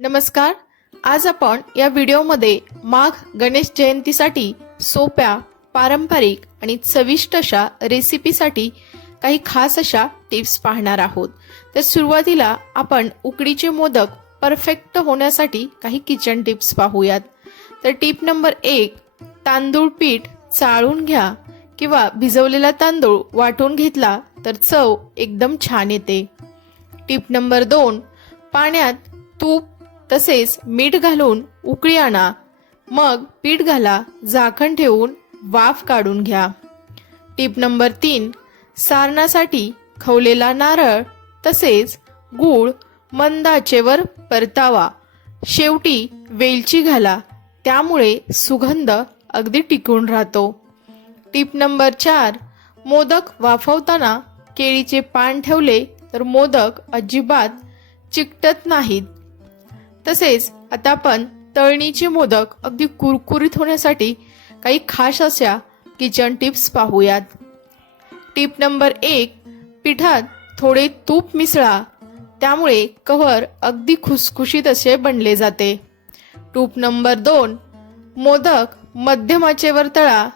नमस्कार. आज आपण या व्हिडिओमध्ये माघ गणेश जयंतीसाठी सोप्या, पारंपरिक आणि चविष्ट अशा रेसिपीसाठी काही खास अशा टिप्स पाहणार आहोत. तर सुरुवातीला आपण उकडीचे मोदक परफेक्ट होण्यासाठी काही किचन टिप्स पाहूयात. तर टिप नंबर 1, तांदूळ पीठ चाळून घ्या किंवा भिजवलेला तांदूळ वाटून घेतला तर चव एकदम छान येते. टिप नंबर 2, पाण्यात तूप तसेच मीठ घालून उकळी आणा, मग पीठ घाला, झाकण ठेवून वाफ काढून घ्या. टिप नंबर 3, सारणासाठी खवलेला नारळ तसेच गूळ मंद आचेवर परतावा, शेवटी वेलची घाला, त्यामुळे सुगंध अगदी टिकून राहतो. टिप नंबर 4, मोदक वाफवताना केळीचे पान ठेवले तर मोदक अजिबात चिकटत नाहीत. तसेच आता आपण तळणीचे मोदक अगदी कुरकुरीत होण्यासाठी काही खास अशा किचन टिप्स पाहूयात. टिप नंबर 1, पिठात थोडे तूप मिसळा, त्यामुळे कव्हर अगदी खुसखुशीत असे बनले जाते. टिप नंबर 2, मोदक मध्यम आचेवर तळा,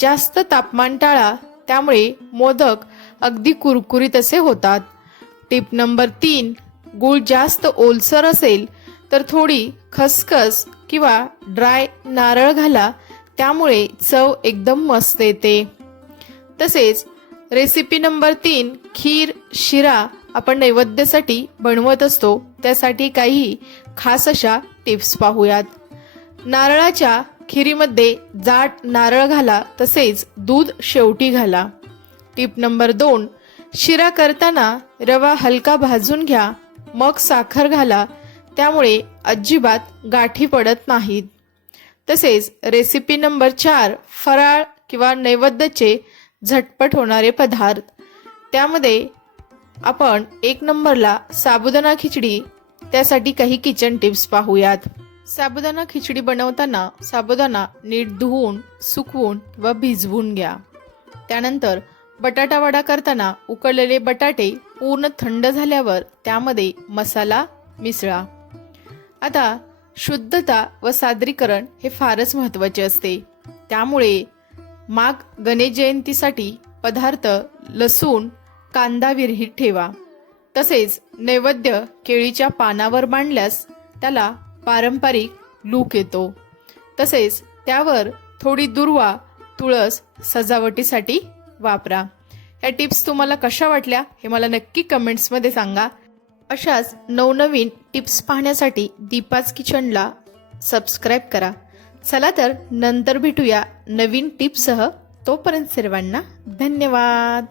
जास्त तापमान टाळा, त्यामुळे मोदक अगदी कुरकुरीत असे होतात. टिप नंबर 3, गूळ जास्त ओलसर असेल तर थोडी खसखस किंवा ड्राय नारळ घाला, त्यामुळे चव एकदम मस्त येते. तसेच रेसिपी नंबर 3, खीर शिरा आपण नैवेद्यासाठी बनवत असतो, त्यासाठी काही खास अशा टिप्स पाहूयात. नारळाच्या खिरीमध्ये जाड नारळ घाला तसेच दूध शेवटी घाला. टिप नंबर 2, शिरा करताना रवा हलका भाजून घ्या, मग साखर घाला, त्यामुळे अजिबात गाठी पडत नाहीत. तसेच रेसिपी नंबर 4, फराळ किंवा नैवेद्याचे झटपट होणारे पदार्थ, त्यामध्ये आपण 1 नंबरला साबुदाणा खिचडी, त्यासाठी काही किचन टिप्स पाहूयात. साबुदाणा खिचडी बनवताना साबुदाणा नीट धुवून, सुकवून व भिजवून घ्या. त्यानंतर बटाटा वडा करताना उकळलेले बटाटे पूर्ण थंड झाल्यावर त्यामध्ये मसाला मिसळा. आता शुद्धता व सादरीकरण हे फारच महत्त्वाचे असते, त्यामुळे माघ गणेश जयंतीसाठी पदार्थ लसूण कांदा विरहित ठेवा. तसेच नैवेद्य केळीच्या पानावर मांडल्यास त्याला पारंपरिक लूक येतो. तसेच त्यावर थोडी दुर्वा तुळस सजावटीसाठी वापरा. ह्या टिप्स तुम्हाला कशा वाटल्या हे मला नक्की कमेंट्समध्ये सांगा. अशाच नवनवीन टिप्स पाहण्यासाठी दीपाज किचनला सबस्क्राईब करा. चला तर नंतर भेटूया नवीन टिप्ससह. तोपर्यंत सर्वांना धन्यवाद.